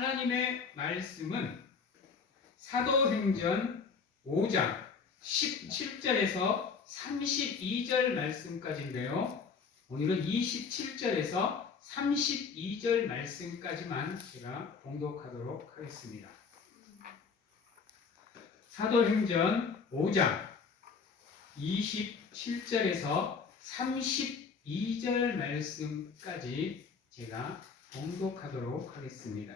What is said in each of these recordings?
하나님의 말씀은 사도행전 5장 17절에서 32절 말씀까지인데요. 오늘은 27절에서 32절 말씀까지만 제가 봉독하도록 하겠습니다. 사도행전 5장 27절에서 32절 말씀까지 제가 봉독하도록 하겠습니다.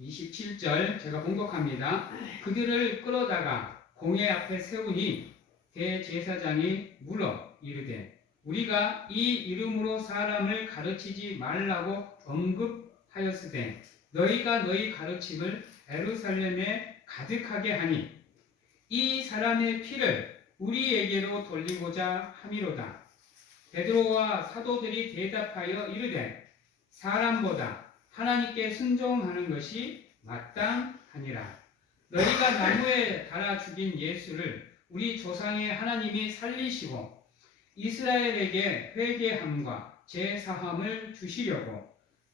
27절 제가 봉독합니다. 그들을 끌어다가 공회 앞에 세우니 대제사장이 물어 이르되 우리가 이 이름으로 사람을 가르치지 말라고 언급하였으되 너희가 너희 가르침을 예루살렘에 가득하게 하니 이 사람의 피를 우리에게로 돌리고자 함이로다. 베드로와 사도들이 대답하여 이르되 사람보다 하나님께 순종하는 것이 마땅하니라. 너희가 나무에 달아 죽인 예수를 우리 조상의 하나님이 살리시고 이스라엘에게 회개함과 제사함을 주시려고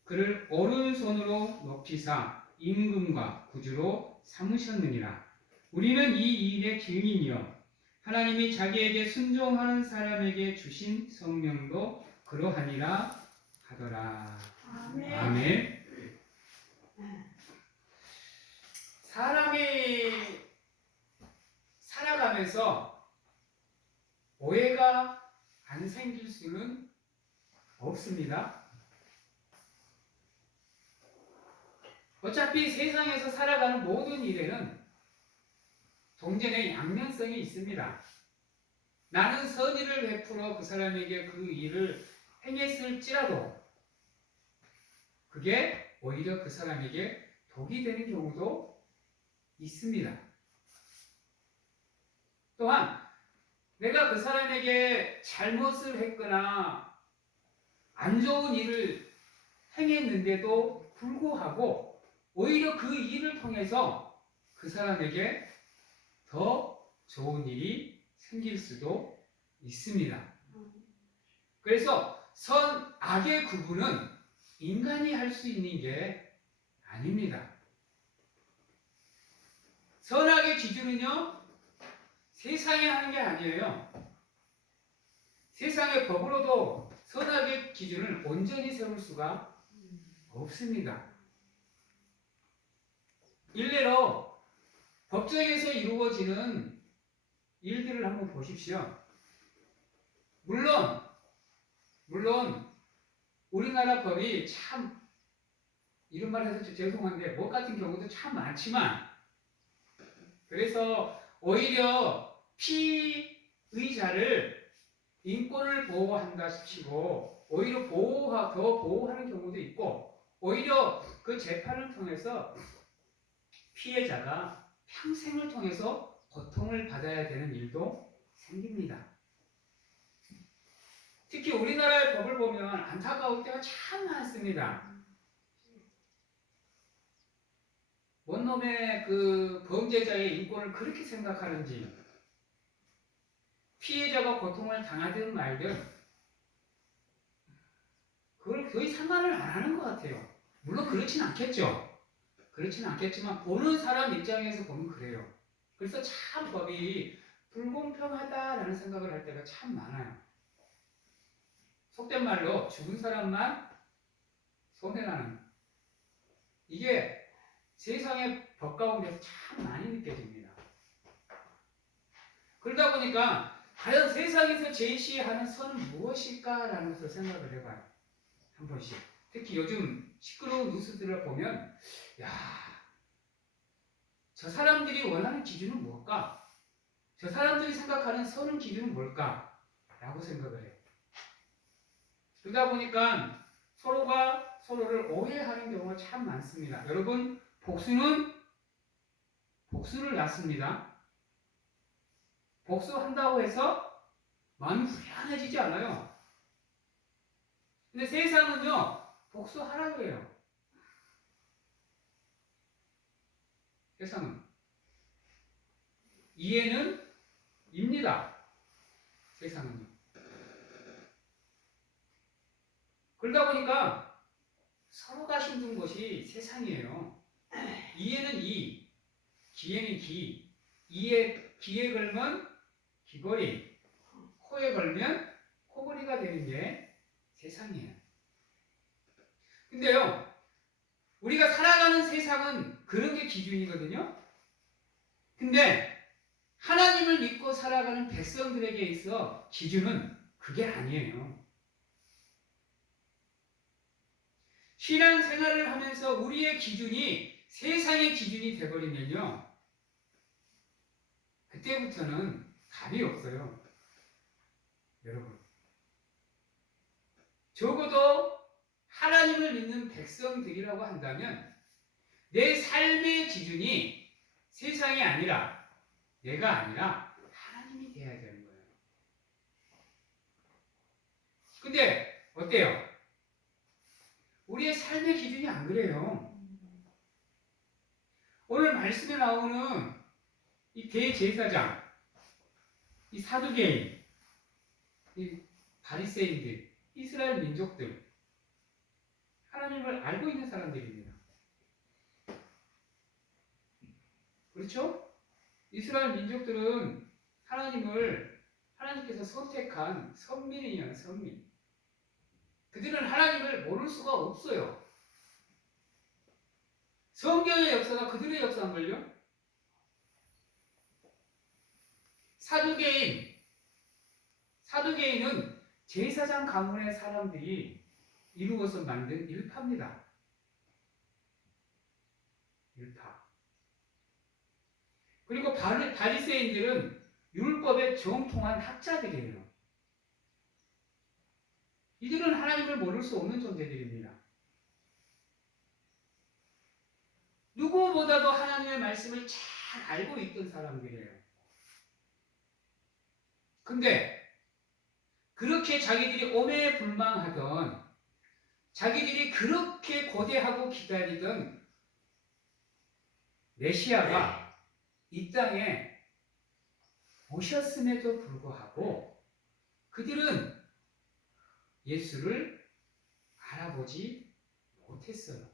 그를 오른손으로 높이사 임금과 구주로 삼으셨느니라. 우리는 이 일의 증인이요 하나님이 자기에게 순종하는 사람에게 주신 성령도 그러하니라 하더라. 아멘. 아멘. 사람이 살아가면서 오해가 안 생길 수는 없습니다. 어차피 세상에서 살아가는 모든 일에는 동전의 양면성이 있습니다. 나는 선의를 베풀어 그 사람에게 그 일을 행했을지라도 그게 오히려 그 사람에게 독이 되는 경우도 있습니다. 또한 내가 그 사람에게 잘못을 했거나 안 좋은 일을 행했는데도 불구하고 오히려 그 일을 통해서 그 사람에게 더 좋은 일이 생길 수도 있습니다. 그래서 선, 악의 구분은 인간이 할 수 있는 게 아닙니다. 선악의 기준은요, 세상이 하는 게 아니에요. 세상의 법으로도 선악의 기준을 온전히 세울 수가 없습니다. 일례로 법정에서 이루어지는 일들을 한번 보십시오. 물론 우리나라 법이 참 이런 말 해서 죄송한데 법 같은 경우도 참 많지만 그래서 오히려 피의자를 인권을 보호한다 싶고 오히려 더 보호하는 경우도 있고 오히려 그 재판을 통해서 피해자가 평생을 통해서 고통을 받아야 되는 일도 생깁니다. 특히 우리나라의 법을 보면 안타까울 때가 참 많습니다. 원놈의 그 범죄자의 인권을 그렇게 생각하는지 피해자가 고통을 당하든 말든 그걸 거의 상관을 안 하는 것 같아요. 물론 그렇진 않겠죠. 그렇진 않겠지만 보는 사람 입장에서 보면 그래요. 그래서 참 법이 불공평하다라는 생각을 할 때가 참 많아요. 속된 말로 죽은 사람만 손해나는 이게 세상의 법 가운데서 참 많이 느껴집니다. 그러다 보니까 과연 세상에서 제시하는 선은 무엇일까라는 것을 생각을 해봐요. 한 번씩. 특히 요즘 시끄러운 뉴스들을 보면 저 사람들이 원하는 기준은 뭘까? 저 사람들이 생각하는 선은 기준은 뭘까? 라고 생각을 해요. 그러다 보니까 서로가 서로를 오해하는 경우가 참 많습니다. 여러분, 복수를 낳습니다. 복수한다고 해서 마음이 후련해지지 않아요. 근데 세상은요, 복수하라고 해요. 세상은. 이해는 입니다. 세상은요. 그러다 보니까 서로가 힘든 것이 세상이에요. 이에는 이, 기에는 기, 이에 기에 걸면 귀걸이, 코에 걸면 코걸이가 되는 게 세상이에요. 근데요, 우리가 살아가는 세상은 그런 게 기준이거든요. 근데 하나님을 믿고 살아가는 백성들에게 있어 기준은 그게 아니에요. 신앙생활을 하면서 우리의 기준이 세상의 기준이 되어버리면요, 그때부터는 답이 없어요. 여러분, 적어도 하나님을 믿는 백성들이라고 한다면 내 삶의 기준이 세상이 아니라, 내가 아니라 하나님이 되어야 되는 거예요. 근데 어때요? 우리의 삶의 기준이 안 그래요. 오늘 말씀에 나오는 이 대제사장, 이 사두개인, 이 바리새인들, 이스라엘 민족들, 하나님을 알고 있는 사람들입니다. 그렇죠? 이스라엘 민족들은 하나님께서 선택한 선민이에요, 선민. 그들은 하나님을 모를 수가 없어요. 성경의 역사가 그들의 역사인걸요? 사두개인은 제사장 가문의 사람들이 이루어서 만든 일파입니다. 일파. 그리고 바리새인들은 율법에 정통한 학자들이에요. 이들은 하나님을 모를 수 없는 존재들입니다. 누구보다도 하나님의 말씀을 잘 알고 있던 사람들이에요. 근데 그렇게 자기들이 오매불망하던, 자기들이 그렇게 고대하고 기다리던 메시아가 이 땅에 오셨음에도 불구하고 그들은 예수를 알아보지 못했어요.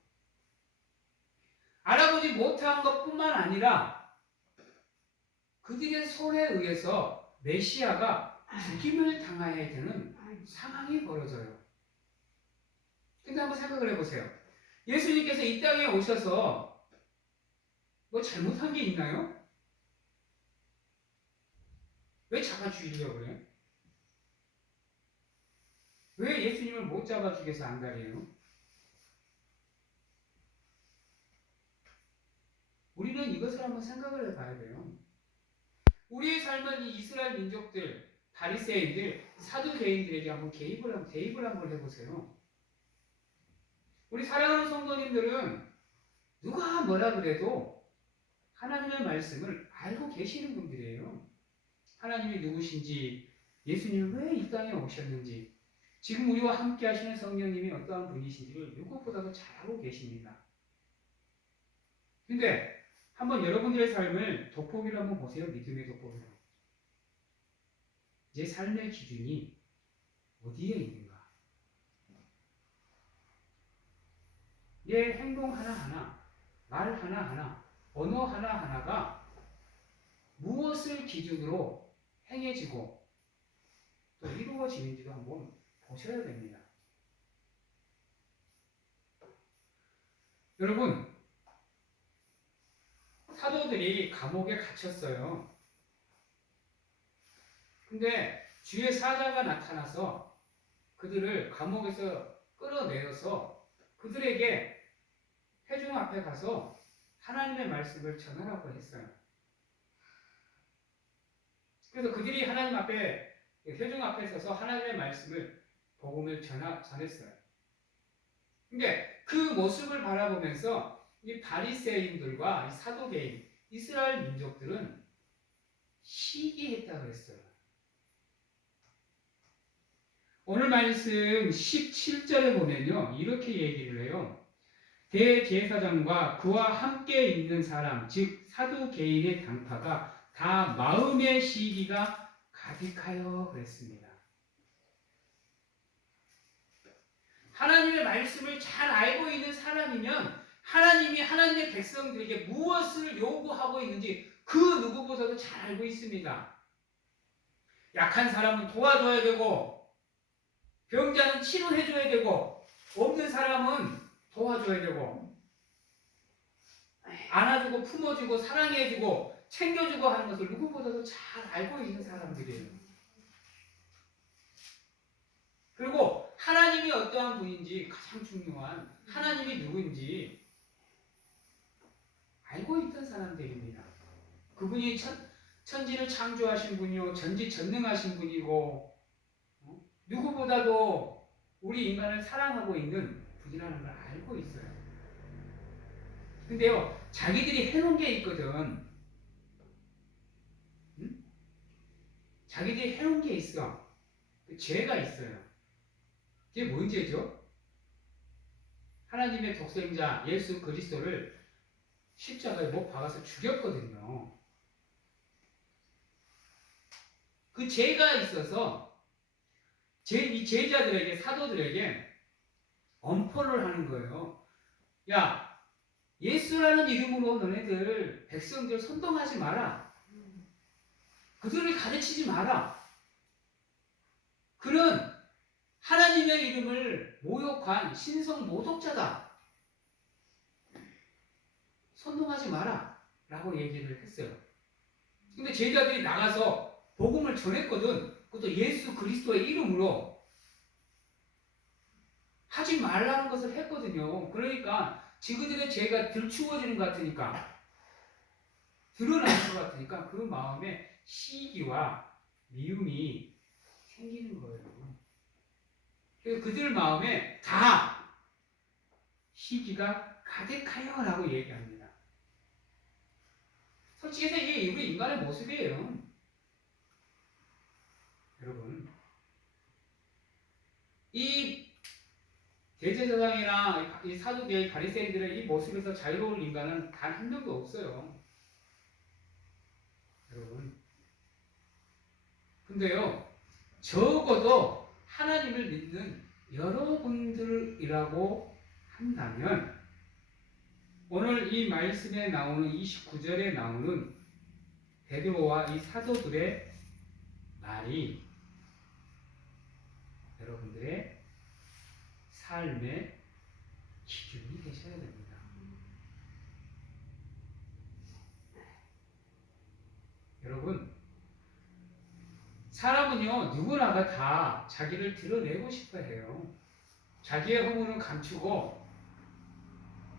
알아보지 못한 것뿐만 아니라 그들의 손에 의해서 메시아가 죽임을 당해야 되는 상황이 벌어져요. 근데 한번 생각을 해보세요. 예수님께서 이 땅에 오셔서 뭐 잘못한 게 있나요? 왜 잡아 죽이려고 그래요? 왜 예수님을 못 잡아 죽여서 안달이에요? 우리는 이것을 한번 생각을 해봐야 돼요. 우리의 삶은 이 이스라엘 민족들, 바리새인들, 사두개인들에게 한번 대입을 한번 해보세요. 우리 사랑하는 성도님들은 누가 뭐라 그래도 하나님의 말씀을 알고 계시는 분들이에요. 하나님이 누구신지, 예수님이 왜 이 땅에 오셨는지, 지금 우리와 함께 하시는 성령님이 어떠한 분이신지를 누구보다도 잘 알고 계십니다. 근데 한번 여러분들의 삶을 돋보기로 한번 보세요. 믿음의 돋보기로. 제 삶의 기준이 어디에 있는가? 내 행동 하나하나, 말 하나하나, 언어 하나하나가 무엇을 기준으로 행해지고 또 이루어지는지도 한번 보셔야 됩니다. 여러분, 사도들이 감옥에 갇혔어요. 근데 주의 사자가 나타나서 그들을 감옥에서 끌어내어서 그들에게 회중 앞에 가서 하나님의 말씀을 전하라고 했어요. 그래서 그들이 하나님 앞에, 회중 앞에 서서 하나님의 말씀을, 복음을 전했어요. 근데 그 모습을 바라보면서 이 바리새인들과 이 사두개인, 이스라엘 민족들은 시기했다 그랬어요. 오늘 말씀 17절에 보면요, 이렇게 얘기를 해요. 대제사장과 그와 함께 있는 사람, 즉 사두개인의 당파가 다 마음의 시기가 가득하여 그랬습니다. 하나님의 말씀을 잘 알고 있는 사람이면 하나님이 하나님의 백성들에게 무엇을 요구하고 있는지 그 누구보다도 잘 알고 있습니다. 약한 사람은 도와줘야 되고, 병자는 치료해줘야 되고, 없는 사람은 도와줘야 되고, 안아주고 품어주고 사랑해주고 챙겨주고 하는 것을 누구보다도 잘 알고 있는 사람들이에요. 그리고 하나님이 어떠한 분인지, 가장 중요한 하나님이 누구인지 알고 있던 사람들입니다. 그분이 천지를 창조하신 분이요, 전지전능하신 분이고, 누구보다도 우리 인간을 사랑하고 있는 분이라는 걸 알고 있어요. 근데요, 자기들이 해놓은 게 있거든. 응? 자기들이 해놓은 게 있어. 죄가 있어요. 그게 뭔 죄죠? 하나님의 독생자 예수 그리스도를 십자가에 못 박아서 죽였거든요. 그 죄가 있어서 이 제자들에게, 사도들에게 엄포를 하는 거예요. 야, 예수라는 이름으로 너네들 백성들 선동하지 마라. 그들을 가르치지 마라. 그런 하나님의 이름을 모욕한 신성 모독자다. 선동하지 마라. 라고 얘기를 했어요. 근데 제자들이 나가서 복음을 전했거든. 그것도 예수 그리스도의 이름으로 하지 말라는 것을 했거든요. 그러니까 지그들의 죄가 들추어지는 것 같으니까, 드러나는 것 같으니까 그 마음에 시기와 미움이 생기는 거예요. 그래서 그들 마음에 다 시기가 가득하여 라고 얘기합니다. 솔직히 해서 이게 우리 인간의 모습이에요. 여러분, 이 대제사장이나 이 사두개의 바리새인들의 이 모습에서 자유로운 인간은 단 한 명도 없어요. 여러분. 근데요, 적어도 하나님을 믿는 여러분들이라고 한다면 오늘 이 말씀에 나오는 29절에 나오는 베드로와 이 사도들의 말이 여러분들의 삶의 기준이 되셔야 됩니다. 여러분, 사람은요, 누구나가 다 자기를 드러내고 싶어 해요. 자기의 허물은 감추고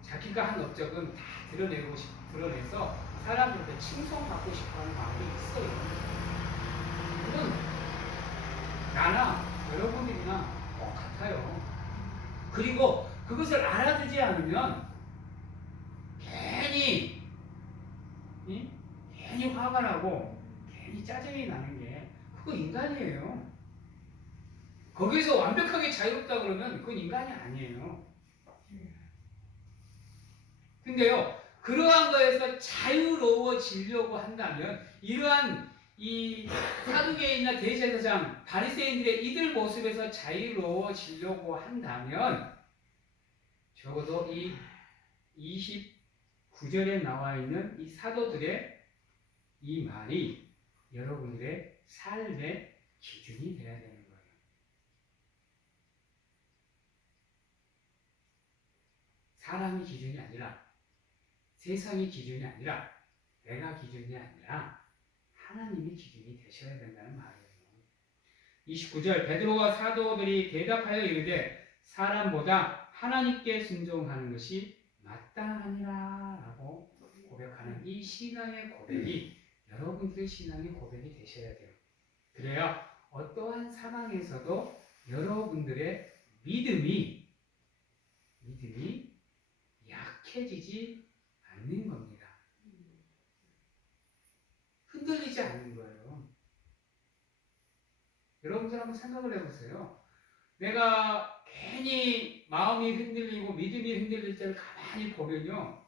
자기가 한 업적은 다 드러내서 사람들한테 칭송받고 싶어 하는 마음이 있어요. 그건 나나 여러분들이나 똑같아요. 그리고 그것을 알아두지 않으면 괜히 화가 나고 괜히 짜증이 나는 게 그거 인간이에요. 거기서 완벽하게 자유롭다 그러면 그건 인간이 아니에요. 근데요, 그러한 거에서 자유로워지려고 한다면 이러한 이 사두개인이나 대제사장, 바리새인들의 이들 모습에서 자유로워지려고 한다면 적어도 이 29절에 나와 있는 이 사도들의 이 말이 여러분들의 삶의 기준이 되어야 되는 거예요. 사람이 기준이 아니라, 세상이 기준이 아니라, 내가 기준이 아니라 하나님이 기준이 되셔야 된다는 말이에요. 29절 베드로와 사도들이 대답하여 이르되 사람보다 하나님께 순종하는 것이 마땅하니라 라고 고백하는 이 신앙의 고백이 여러분들의 신앙의 고백이 되셔야 돼요. 그래야 어떠한 상황에서도 여러분들의 믿음이 약해지지 않는 겁니다. 흔들리지 않는 거예요. 여러분들 한번 생각을 해보세요. 내가 괜히 마음이 흔들리고 믿음이 흔들릴 때를 가만히 보면요.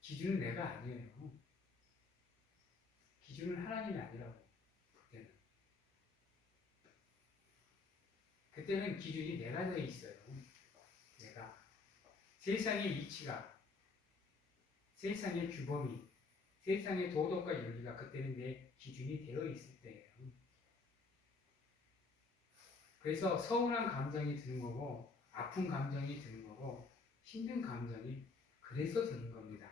기준은 내가 아니에요. 기준은 하나님이 아니라고. 그때는. 그때는 기준이 내가 되어 있어요. 내가. 세상의 이치가, 세상의 규범이, 세상의 도덕과 윤리가 그때는 내 기준이 되어 있을 때예요. 그래서 서운한 감정이 드는 거고, 아픈 감정이 드는 거고, 힘든 감정이 그래서 드는 겁니다.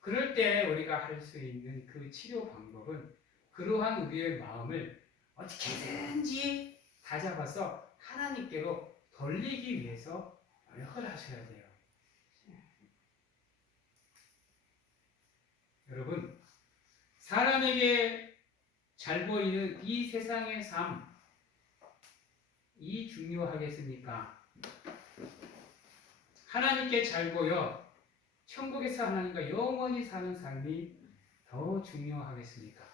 그럴 때 우리가 할 수 있는 그 치료 방법은 그러한 우리의 마음을 어떻게든지 다잡아서 하나님께로 돌리기 위해서 노력을 하셔야 돼요. 여러분, 사람에게 잘 보이는 이 세상의 삶, 이 중요하겠습니까? 하나님께 잘 보여 천국에서 하나님과 영원히 사는 삶이 더 중요하겠습니까?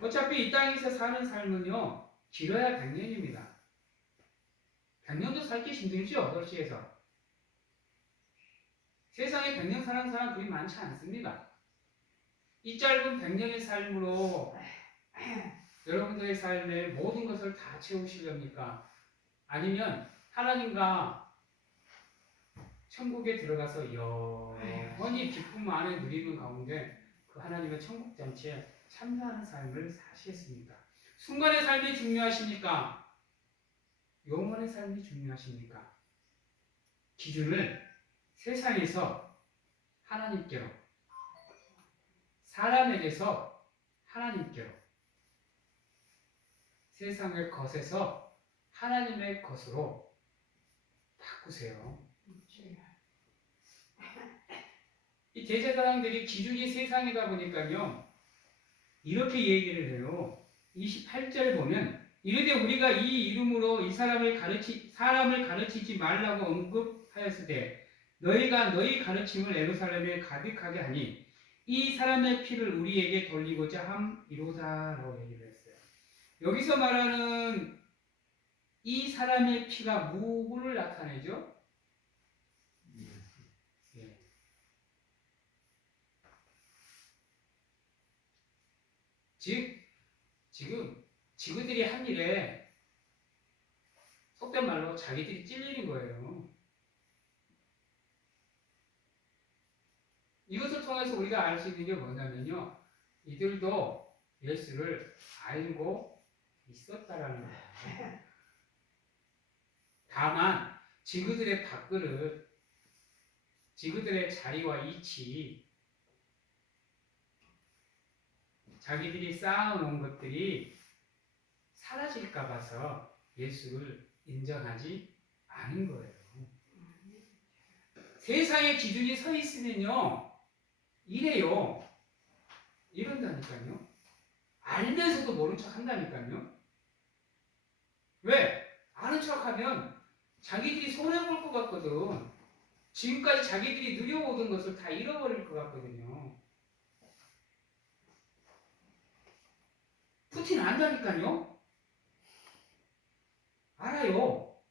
어차피 이 땅에서 사는 삶은요, 길어야 100년입니다. 100년도 살기 힘들죠, 도시에서. 세상에 100년 사는 사람 그리 많지 않습니다. 이 짧은 100년의 삶으로 여러분들의 삶에 모든 것을 다 채우시렵니까? 아니면 하나님과 천국에 들어가서 영원히 기쁨 안에 누리는 가운데 그 하나님의 천국 잔치에 참여하는 삶을 사시겠습니까? 순간의 삶이 중요하십니까? 영원의 삶이 중요하십니까? 기준을 세상에서 하나님께로, 사람에게서 하나님께로, 세상의 것에서 하나님의 것으로 바꾸세요. 이 대제사장들이 기준이 세상이다 보니까요, 이렇게 얘기를 해요. 28절 보면, 이르되 우리가 이 이름으로 이 사람을 가르치지 말라고 언급하였으되 너희가 너희 가르침을 예루살렘에 가득하게 하니 이 사람의 피를 우리에게 돌리고자 함이로다라고 얘기를 했어요. 여기서 말하는 이 사람의 피가 누구를 나타내죠? 예. 지금 지구들이 한 일에 속된 말로 자기들이 찔리는 거예요. 이것을 통해서 우리가 알 수 있는 게 뭐냐면요, 이들도 예수를 알고 있었다라는 거예요. 다만 지구들의 밥그릇, 지구들의 자리와 이치, 자기들이 쌓아놓은 것들이 사라질까 봐서 예수를 인정하지 않은 거예요. 세상의 기준이 서 있으면요, 이래요. 이런다니까요. 알면서도 모른 척 한다니까요. 왜? 아는 척 하면 자기들이 손해볼 것 같거든. 지금까지 자기들이 누려오던 것을 다 잃어버릴 것 같거든요. 푸틴 안다니까요. 알아요.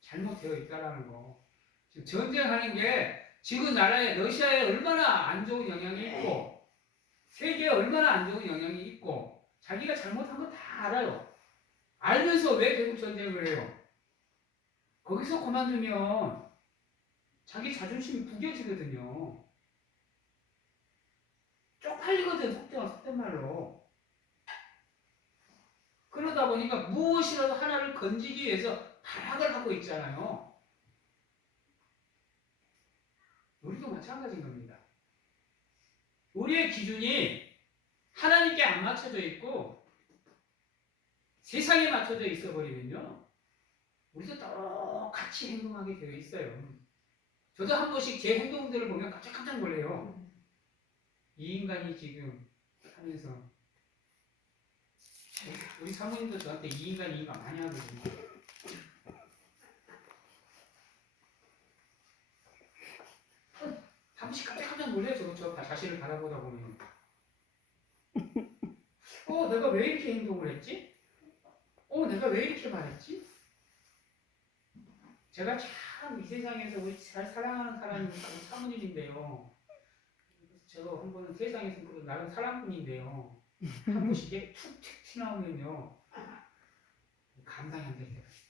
잘못되어 있다라는 거. 지금 전쟁하는 게 지금 나라에, 러시아에 얼마나 안 좋은 영향이 있고 세계에 얼마나 안 좋은 영향이 있고 자기가 잘못한 거 다 알아요. 알면서 왜 계속 전쟁을 해요? 거기서 그만두면 자기 자존심이 구겨지거든요. 쪽팔리거든, 속된 말로. 그러다 보니까 무엇이라도 하나를 건지기 위해서 발악을 하고 있잖아요. 우리도 마찬가지인 겁니다. 우리의 기준이 하나님께 안 맞춰져 있고 세상에 맞춰져 있어 버리면요, 우리도 똑같이 행동하게 되어 있어요. 저도 한 번씩 제 행동들을 보면 깜짝 놀래요. 이 인간이 지금 하면서, 우리 사모님도 저한테 이 인간 많이 하거든요. 한 번씩 깜짝 놀래요. 저 자신을 바라보다 보면. 내가 왜 이렇게 행동을 했지? 내가 왜 이렇게 말했지? 제가 참 이 세상에서 우리 잘 사랑하는 사람이 사모님인데요. 저 한 번은 세상에서 나는 사랑꾼인데요. 한 번씩 이게 툭툭 나오면요 감당이 안 될 때가 있어요.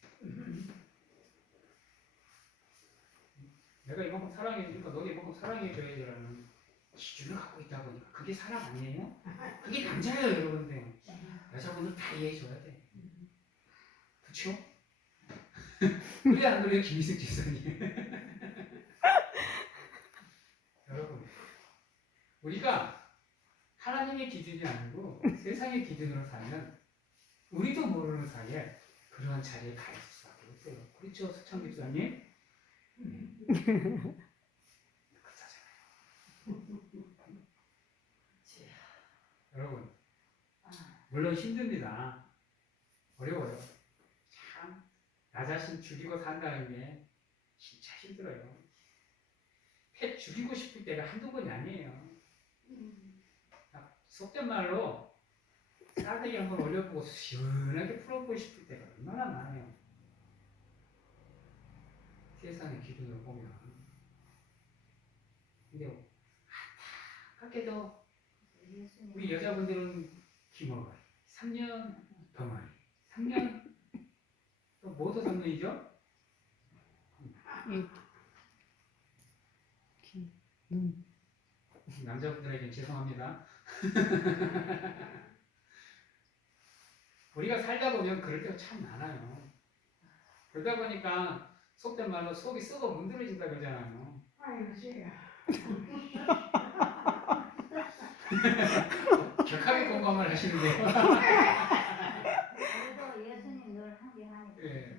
내가 이만큼 사랑해주니까 너도 이만큼 사랑해줘야지라는 기준을 갖고 있다 보니까 그게 사랑 아니에요? 그게 남자예요, 여러분들. 여자분들 다 이해해줘야 돼. 그쵸? 그래 안 그래요, 김희숙 지사님? 여러분, 우리가 하나님의 기준이 아니고 세상의 기준으로 살면 우리도 모르는 사이에 그러한 자리에 가 있을 수밖에 없어요. 그렇죠, 수창 집사님? 여러분, 물론 힘듭니다. 어려워요. 참, 나 자신 죽이고 산다는 게 진짜 힘들어요. 해 죽이고 싶을 때가 한두 번이 아니에요. 속된 말로 싸대기 한번 올려보고 시원하게 풀어보고 싶을 때가 얼마나 많아요. 세상의 기준으로 보면. 근데 안타깝게도 우리 여자분들은 기머리, 3년 덩어리, 3년 또 뭐도 3년이죠? 남자분들에게 죄송합니다. 우리가 살다 보면 그럴 때가 참 많아요. 그러다 보니까 속된 말로 속이 썩어 문드러진다 그러잖아요. 격하게 공감을 하시는데요. 예.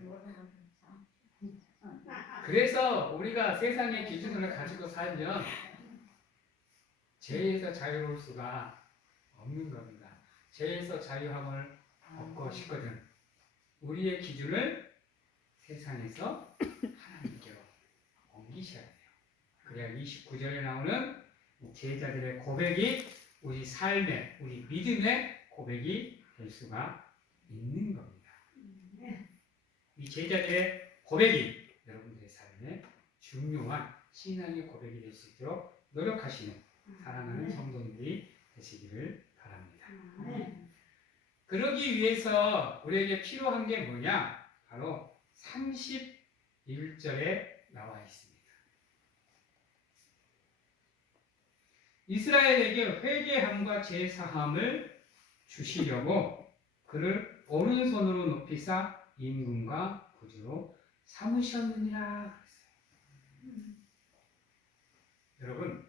그래서 우리가 세상의 기준을 가지고 살면 죄에서 자유로울 수가 없는 겁니다. 죄에서 자유함을 얻고 싶거든 우리의 기준을 세상에서 하나님께로 옮기셔야 돼요. 그래야 29절에 나오는 제자들의 고백이 우리 삶의, 우리 믿음의 고백이 될 수가 있는 겁니다. 이 제자들의 고백이 여러분들의 삶에 중요한 신앙의 고백이 될 수 있도록 노력하시는 사랑하는 성도님들이 되시기를 바랍니다. 그러기 위해서 우리에게 필요한 게 뭐냐? 바로 31절에 나와 있습니다. 이스라엘에게 회개함과 제사함을 주시려고 그를 오른손으로 높이사 임금과 구주로 삼으셨느니라. 여러분,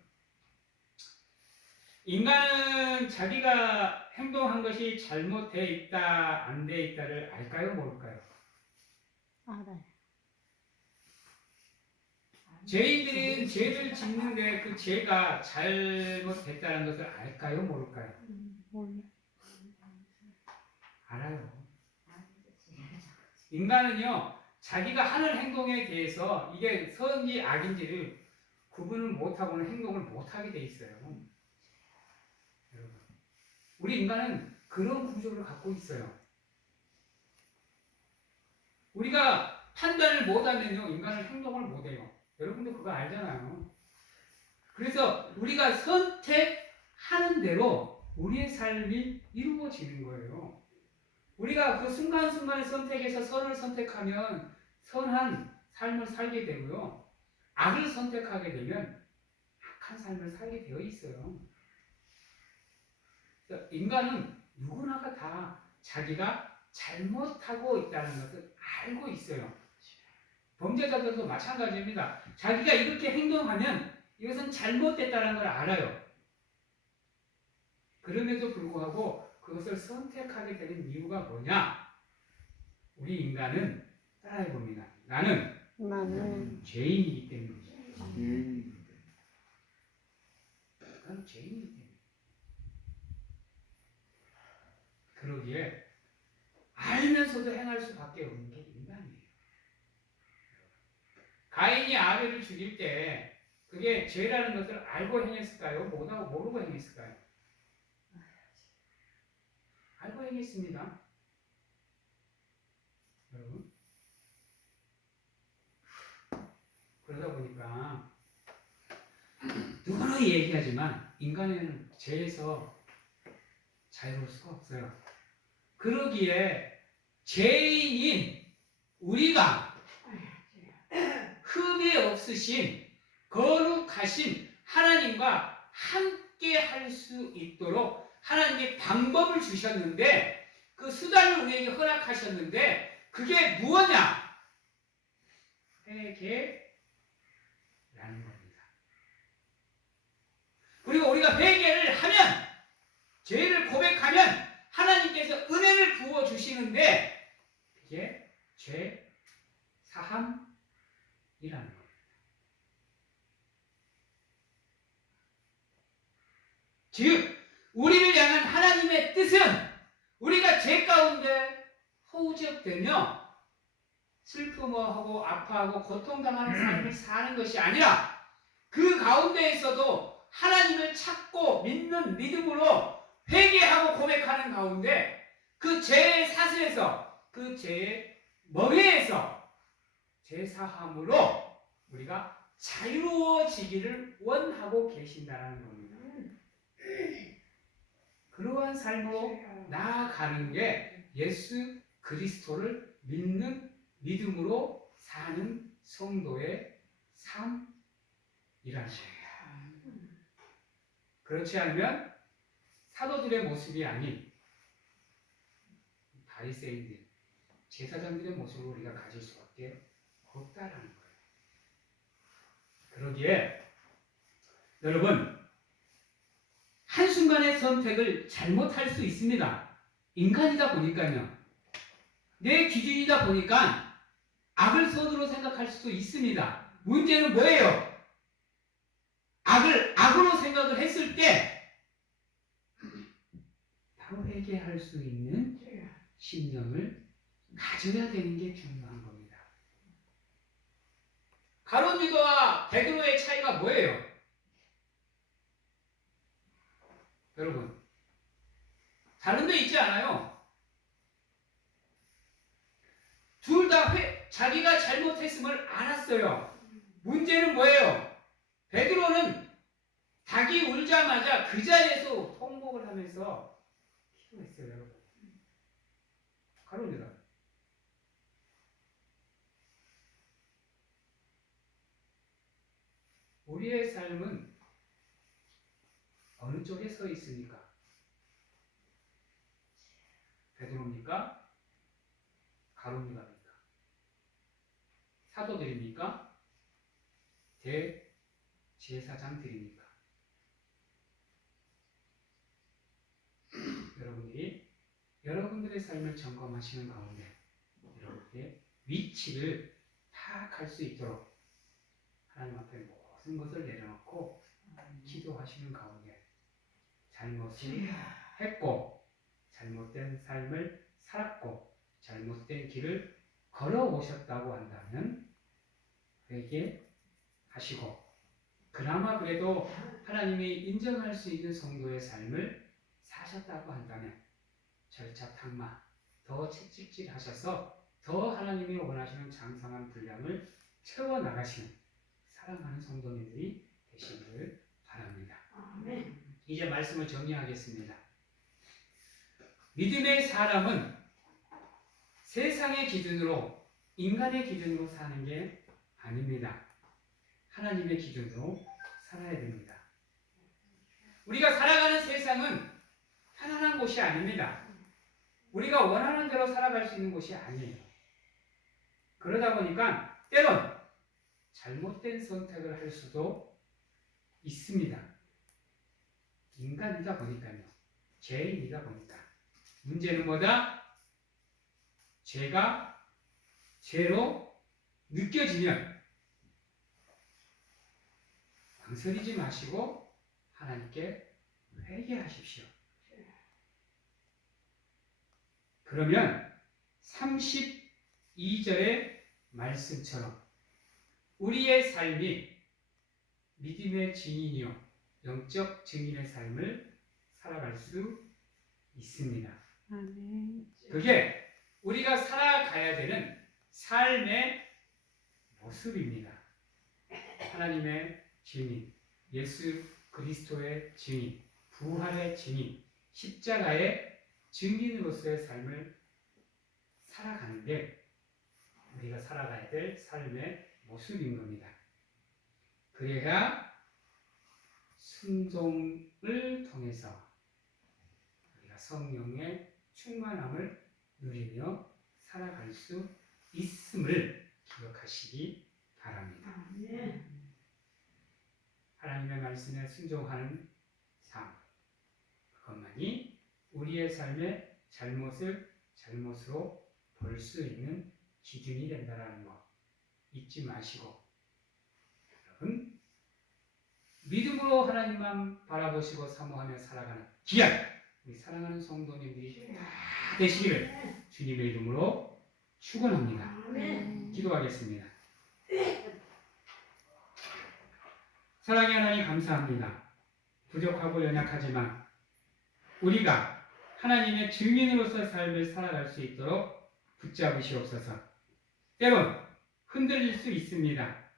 인간은 자기가 행동한 것이 잘못되어 있다, 안 되어 있다를 알까요, 모를까요? 알아요. 죄인들은 죄를 짓는데 그 죄가 잘못됐다는 것을 알까요, 모를까요? 몰라. 알아요. 인간은요, 자기가 하는 행동에 대해서 이게 선인지 악인지를 구분을 못하고는 행동을 못하게 돼 있어요. 여러분, 우리 인간은 그런 구조를 갖고 있어요. 우리가 판단을 못하면요, 인간은 행동을 못해요. 여러분도 그거 알잖아요. 그래서 우리가 선택하는 대로 우리의 삶이 이루어지는 거예요. 우리가 그 순간순간의 선택에서 선을 선택하면 선한 삶을 살게 되고요. 악을 선택하게 되면 악한 삶을 살게 되어 있어요. 인간은 누구나가 다 자기가 잘못하고 있다는 것을 알고 있어요. 범죄자들도 마찬가지입니다. 자기가 이렇게 행동하면 이것은 잘못됐다는 걸 알아요. 그럼에도 불구하고 그것을 선택하게 되는 이유가 뭐냐? 우리 인간은 따라해봅니다. 나는 죄인이기 때문이죠. 나는 죄인이기 때문에. 그러기에 알면서도 행할 수밖에 없는 게 인간이에요. 가인이 아벨을 죽일 때 그게 죄라는 것을 알고 행했을까요? 못하고 모르고 행했을까요? 알고 행했습니다. 여러분. 그러다 보니까 누구나 얘기하지만 인간은 죄에서 자유로울 수가 없어요. 그러기에 죄인인 우리가 흠이 없으신 거룩하신 하나님과 함께 할 수 있도록 하나님이 방법을 주셨는데 그 수단을 우리에게 허락하셨는데 그게 무엇냐? 회개라는 겁니다. 그리고 우리가 회개를 하면 죄를 고백하면 하나님께서 은혜를 부어 주시는데 그게 죄 사함이라는 겁니다. 즉 우리를 향한 하나님의 뜻은 우리가 죄 가운데 허우적되며 슬픔하고 아파하고 고통당하는 삶을 사는 것이 아니라 그 가운데에서도 하나님을 찾고 믿는 믿음으로 회개하고 고백하는 가운데 그 죄의 사슬에서 그 죄의 멍에에서 죄사함으로 우리가 자유로워지기를 원하고 계신다는 겁니다. 그러한 삶으로 나아가는 게 예수 그리스도를 믿는 믿음으로 사는 성도의 삶이라는 거예요. 그렇지 않으면 사도들의 모습이 아닌 바리새인들, 제사장들의 모습을 우리가 가질 수밖에 없다라는 거예요. 그러기에 여러분 한순간의 선택을 잘못할 수 있습니다. 인간이다 보니까요. 내 기준이다 보니까 악을 선으로 생각할 수도 있습니다. 문제는 뭐예요? 악을 악으로 생각을 했을 때 바로 회개할 수 있는 심령을 가져야 되는 게 중요한 겁니다. 가룟 유다와 베드로의 차이가 뭐예요? 여러분 다른 데 있지 않아요. 둘 다 자기가 잘못했음을 알았어요. 문제는 뭐예요? 베드로는 닭이 울자마자 그 자리에서 통곡을 하면서 기도했어요. 여러분 가룟 유다 우리의 삶은 어느 쪽에 서 있습니까? 베드로입니까? 가룟 유다입니까? 사도들입니까? 대제사장들입니까? 여러분들이 여러분들의 삶을 점검하시는 가운데 여러분의 위치를 파악할 수 있도록 하나님 앞에 모든 것을 내려놓고 기도하시는 가운데 잘못을 했고 잘못된 삶을 살았고 잘못된 길을 걸어오셨다고 한다면 회개하시고 그나마 그래도 하나님이 인정할 수 있는 성도의 삶을 사셨다고 한다면 절차탕마 더 채찍질하셔서 더 하나님이 원하시는 장성한 분량을 채워나가시는 사랑하는 성도님들이 되시기를 바랍니다. 아멘. 이제 말씀을 정리하겠습니다. 믿음의 사람은 세상의 기준으로 인간의 기준으로 사는 게 아닙니다. 하나님의 기준으로 살아야 됩니다. 우리가 살아가는 세상은 편안한 곳이 아닙니다. 우리가 원하는 대로 살아갈 수 있는 곳이 아니에요. 그러다 보니까 때론 잘못된 선택을 할 수도 있습니다. 인간이다 보니까요. 죄인이다 보니까. 문제는 뭐다? 죄가 죄로 느껴지면 망설이지 마시고 하나님께 회개하십시오. 그러면 32절의 말씀처럼 우리의 삶이 믿음의 증인이요 영적 증인의 삶을 살아갈 수 있습니다. 아멘. 그게 우리가 살아가야 되는 삶의 모습입니다. 하나님의 증인, 예수 그리스도의 증인, 부활의 증인, 십자가의 증인으로서의 삶을 살아가는데 우리가 살아가야 될 삶의 모습인 겁니다. 그래야 순종을 통해서 우리가 성령의 충만함을 누리며 살아갈 수 있음을 기억하시기 바랍니다. 하나님의 말씀에 순종하는 삶, 그것만이 우리의 삶의 잘못을 잘못으로 볼 수 있는 기준이 된다는 거 잊지 마시고, 여러분 믿음으로 하나님만 바라보시고 사모하며 살아가는 귀한 우리 사랑하는 성도님들이 다 되시기를 주님의 이름으로 축원합니다. 기도하겠습니다. 사랑의 하나님 감사합니다. 부족하고 연약하지만 우리가 하나님의 증인으로서 삶을 살아갈 수 있도록 붙잡으시옵소서. 때론 흔들릴 수 있습니다.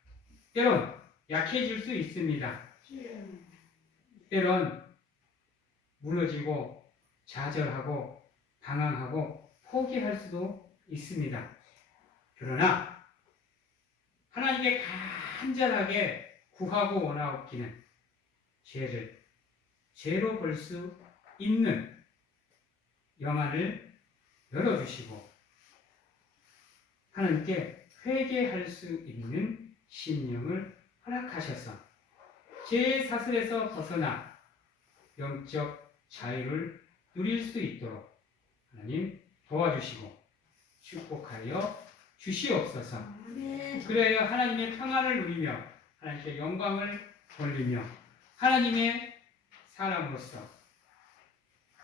때론 약해질 수 있습니다. 때론 무너지고 좌절하고 방황하고 포기할 수도 있습니다. 그러나 하나님께 간절하게 구하고 원하옵기는 죄를 죄로 볼 수 있는 영안을 열어주시고 하나님께 회개할 수 있는 심령을 허락하셔서 죄의 사슬에서 벗어나 영적 자유를 누릴 수 있도록 하나님 도와주시고 축복하여 주시옵소서. 그래야 하나님의 평안을 누리며 하나님께 영광을 돌리며 하나님의 사람으로서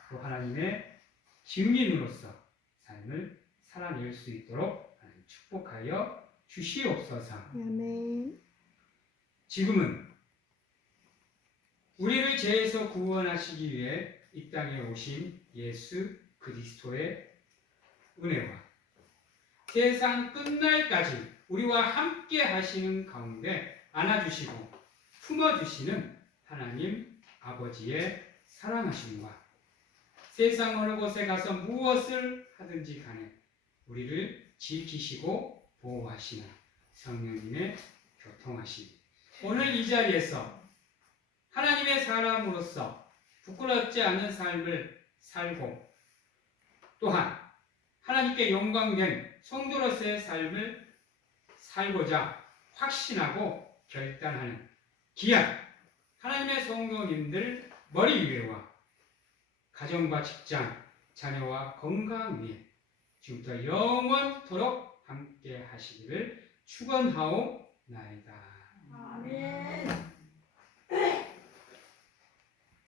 또 하나님의 증인으로서 삶을 살아낼 수 있도록 하나님 축복하여 주시옵소서. 지금은 우리를 죄에서 구원하시기 위해 이 땅에 오신 예수 그리스도의 은혜와 세상 끝날까지 우리와 함께 하시는 가운데 안아주시고 품어주시는 하나님 아버지의 사랑하심과 세상 어느 곳에 가서 무엇을 하든지 간에 우리를 지키시고 보호하시는 성령님의 교통하심, 오늘 이 자리에서 하나님의 사람으로서 부끄럽지 않은 삶을 살고 또한 하나님께 영광된 성도로서의 삶을 살고자 확신하고 결단하는 귀한 하나님의 성도님들 머리 위에와 가정과 직장, 자녀와 건강 위에 지금부터 영원토록 함께 하시기를 축원하옵나이다.